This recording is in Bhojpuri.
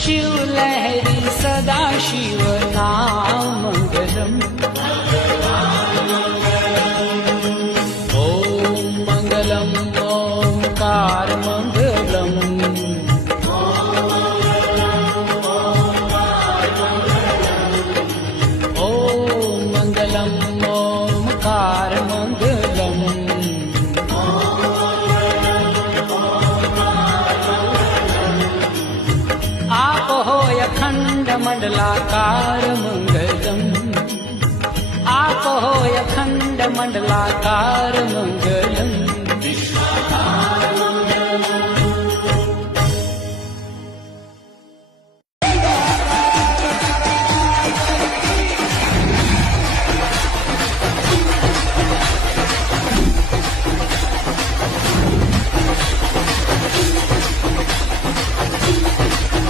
शिवलहरी सदा शिव नाम मंगलम। ओम मंगलम ओंकार मंगलम। ओम मंगलम ओंकार मंगलम। आप होय अखंड मंडलाकार मंगलम। आप होय अखंड मंडलाकार मंगलम।